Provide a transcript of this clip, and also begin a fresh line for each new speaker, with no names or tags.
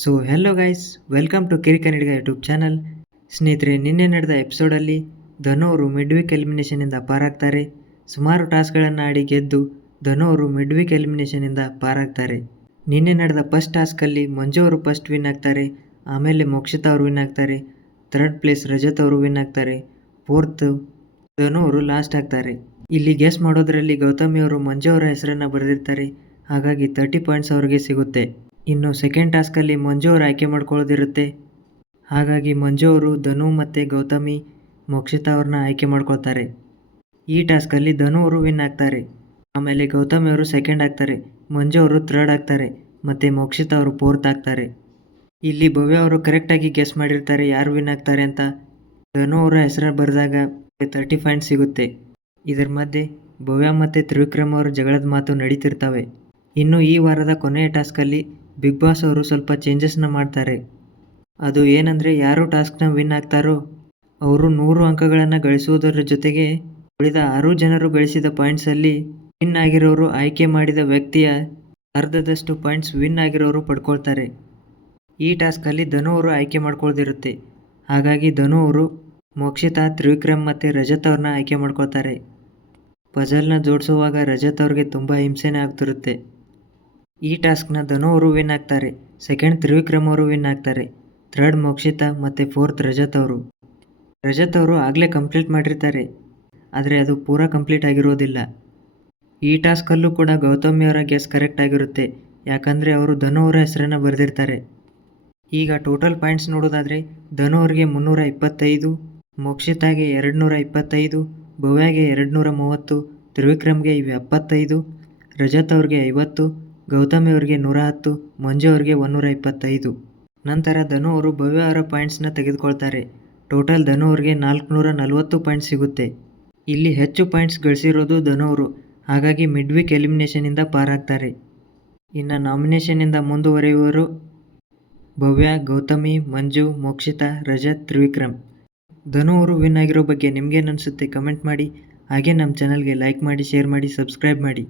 So hello guys welcome to Kiri Kannadiga YouTube channel ಸ್ನೇಹಿತರೆ, ನಿನ್ನೆ ನಡೆದ ಎಪಿಸೋಡಲ್ಲಿ ಧನು ಅವರು ಮಿಡ್ ವೀಕ್ ಎಲಿಮಿನೇಷನಿಂದ ಪಾರಾಗ್ತಾರೆ. ಸುಮಾರು ಟಾಸ್ಕ್ಗಳನ್ನು ಆಡಿ ಗೆದ್ದು ಧನು ಅವರು ಮಿಡ್ ವೀಕ್ ಎಲಿಮಿನೇಷನಿಂದ ಪಾರಾಗ್ತಾರೆ. ನಿನ್ನೆ ನಡೆದ ಫಸ್ಟ್ ಟಾಸ್ಕಲ್ಲಿ ಮಂಜು ಅವರು ಫಸ್ಟ್ ವಿನ್ ಆಗ್ತಾರೆ. ಆಮೇಲೆ ಮೋಕ್ಷಿತಾ ಅವರು ವಿನ್ ಆಗ್ತಾರೆ. ಥರ್ಡ್ ಪ್ಲೇಸ್ ರಜತ್ ಅವರು ವಿನ್ ಆಗ್ತಾರೆ. ಫೋರ್ತ್ ಧನು ಅವರು ಲಾಸ್ಟ್ ಆಗ್ತಾರೆ. ಇಲ್ಲಿ ಗೆಸ್ ಮಾಡೋದ್ರಲ್ಲಿ ಗೌತಮಿ ಅವರು ಮಂಜು ಅವರ ಹೆಸರನ್ನು ಬರೆದಿರ್ತಾರೆ. ಹಾಗಾಗಿ ತರ್ಟಿ ಪಾಯಿಂಟ್ಸ್ ಅವರಿಗೆ ಸಿಗುತ್ತೆ. ಇನ್ನು ಸೆಕೆಂಡ್ ಟಾಸ್ಕಲ್ಲಿ ಮಂಜು ಅವರು ಆಯ್ಕೆ ಮಾಡ್ಕೊಳ್ಳೋದಿರುತ್ತೆ. ಹಾಗಾಗಿ ಮಂಜು ಅವರು ಧನು ಮತ್ತು ಗೌತಮಿ, ಮೋಕ್ಷಿತಾ ಅವ್ರನ್ನ ಆಯ್ಕೆ ಮಾಡ್ಕೊಳ್ತಾರೆ. ಈ ಟಾಸ್ಕಲ್ಲಿ ಧನು ಅವರು ವಿನ್ ಆಗ್ತಾರೆ. ಆಮೇಲೆ ಗೌತಮಿ ಅವರು ಸೆಕೆಂಡ್ ಆಗ್ತಾರೆ, ಮಂಜು ಅವರು ಥರ್ಡ್ ಆಗ್ತಾರೆ, ಮತ್ತು ಮೋಕ್ಷಿತಾ ಅವರು ಫೋರ್ತ್ ಆಗ್ತಾರೆ. ಇಲ್ಲಿ ಭವ್ಯ ಅವರು ಕರೆಕ್ಟಾಗಿ ಗೆಸ್ ಮಾಡಿರ್ತಾರೆ ಯಾರು ವಿನ್ ಆಗ್ತಾರೆ ಅಂತ. ಧನು ಅವರ ಹೆಸರು ಬರೆದಾಗ ತರ್ಟಿ ಪಾಯಿಂಟ್ ಸಿಗುತ್ತೆ. ಇದರ ಮಧ್ಯೆ ಭವ್ಯ ಮತ್ತು ತ್ರಿವಿಕ್ರಮ್ ಅವರು ಜಗಳದ ಮಾತು ನಡೀತಿರ್ತವೆ. ಇನ್ನು ಈ ವಾರದ ಕೊನೆಯ ಟಾಸ್ಕಲ್ಲಿ ಬಿಗ್ ಬಾಸ್ ಅವರು ಸ್ವಲ್ಪ ಚೇಂಜಸ್ನ ಮಾಡ್ತಾರೆ. ಅದು ಏನಂದರೆ ಯಾರು ಟಾಸ್ಕ್ನ ವಿನ್ ಆಗ್ತಾರೋ ಅವರು ನೂರು ಅಂಕಗಳನ್ನು ಗಳಿಸುವುದರ ಜೊತೆಗೆ ಉಳಿದ ಆರು ಜನರು ಗಳಿಸಿದ ಪಾಯಿಂಟ್ಸಲ್ಲಿ ವಿನ್ ಆಗಿರೋರು ಆಯ್ಕೆ ಮಾಡಿದ ವ್ಯಕ್ತಿಯ ಅರ್ಧದಷ್ಟು ಪಾಯಿಂಟ್ಸ್ ವಿನ್ ಆಗಿರೋರು ಪಡ್ಕೊಳ್ತಾರೆ. ಈ ಟಾಸ್ಕಲ್ಲಿ ಧನು ಅವರು ಆಯ್ಕೆ ಮಾಡ್ಕೊಳ್ದಿರುತ್ತೆ. ಹಾಗಾಗಿ ಧನು ಅವರು ಮೋಕ್ಷಿತಾ, ತ್ರಿವಿಕ್ರಮ್ ಮತ್ತು ರಜತ್ ಅವ್ರನ್ನ ಆಯ್ಕೆ ಮಾಡ್ಕೊಳ್ತಾರೆ. ಪಜಲ್ನ ಜೋಡಿಸುವಾಗ ರಜತ್ ಅವ್ರಿಗೆ ತುಂಬ ಹಿಂಸೆನೇ ಆಗ್ತಿರುತ್ತೆ. ಈ ಟಾಸ್ಕ್ನ ಧನು ಅವರು ವಿನ್ ಆಗ್ತಾರೆ, ಸೆಕೆಂಡ್ ತ್ರಿವಿಕ್ರಮ್ ಅವರು ವಿನ್ ಆಗ್ತಾರೆ, ಥರ್ಡ್ ಮೋಕ್ಷಿತಾ ಮತ್ತು ಫೋರ್ತ್ ರಜತ್ ಅವರು. ರಜತ್ ಅವರು ಆಗಲೇ ಕಂಪ್ಲೀಟ್ ಮಾಡಿರ್ತಾರೆ, ಆದರೆ ಅದು ಪೂರ ಕಂಪ್ಲೀಟ್ ಆಗಿರೋದಿಲ್ಲ. ಈ ಟಾಸ್ಕಲ್ಲೂ ಕೂಡ ಗೌತಮಿ ಅವರ ಗೆಸ್ ಕರೆಕ್ಟ್ ಆಗಿರುತ್ತೆ, ಯಾಕಂದರೆ ಅವರು ಧನು ಅವರ ಹೆಸರನ್ನು ಬರೆದಿರ್ತಾರೆ. ಈಗ ಟೋಟಲ್ ಪಾಯಿಂಟ್ಸ್ ನೋಡೋದಾದರೆ, ಧನು ಅವರಿಗೆ ಮುನ್ನೂರ ಇಪ್ಪತ್ತೈದು, ಮೋಕ್ಷಿತಾಗೆ ಎರಡು ನೂರ ಇಪ್ಪತ್ತೈದು, ಭವ್ಯಾಗೆ ಎರಡು ನೂರ ಮೂವತ್ತು, ತ್ರಿವಿಕ್ರಮ್ಗೆ ಇವೆ ಎಪ್ಪತ್ತೈದು, ರಜತ್ ಅವ್ರಿಗೆ ಐವತ್ತು ಗೌತಮಿ ಅವರಿಗೆ ನೂರ ಹತ್ತು, ಮಂಜು ಅವರಿಗೆ ಒಂದೂರ ಇಪ್ಪತ್ತೈದು. ನಂತರ ಧನು ಅವರು ಭವ್ಯ ಅವರ ಪಾಯಿಂಟ್ಸ್ನ ತೆಗೆದುಕೊಳ್ತಾರೆ. ಟೋಟಲ್ ಧನು ಅವರಿಗೆ ನಾಲ್ಕುನೂರ ನಲವತ್ತು ಪಾಯಿಂಟ್ಸ್ ಸಿಗುತ್ತೆ. ಇಲ್ಲಿ ಹೆಚ್ಚು ಪಾಯಿಂಟ್ಸ್ ಗಳಿಸಿರೋದು ಧನು ಅವರು. ಹಾಗಾಗಿ ಮಿಡ್ ವೀಕ್ ಎಲಿಮಿನೇಷನಿಂದ ಪಾರಾಗ್ತಾರೆ ಇನ್ನು ನಾಮಿನೇಷನಿಂದ ಮುಂದುವರಿಯುವವರು ಭವ್ಯ, ಗೌತಮಿ, ಮಂಜು, ಮೋಕ್ಷಿತಾ, ರಜತ್, ತ್ರಿವಿಕ್ರಮ್. ಧನು ಅವರು ವಿನ್ ಆಗಿರೋ ಬಗ್ಗೆ ನಿಮಗೇನು ಅನಿಸುತ್ತೆ? ಕಮೆಂಟ್ ಮಾಡಿ. ಹಾಗೆ ನಮ್ಮ ಚಾನಲ್ಗೆ ಲೈಕ್ ಮಾಡಿ ಶೇರ್ ಮಾಡಿ ಸಬ್ಸ್ಕ್ರೈಬ್ ಮಾಡಿ.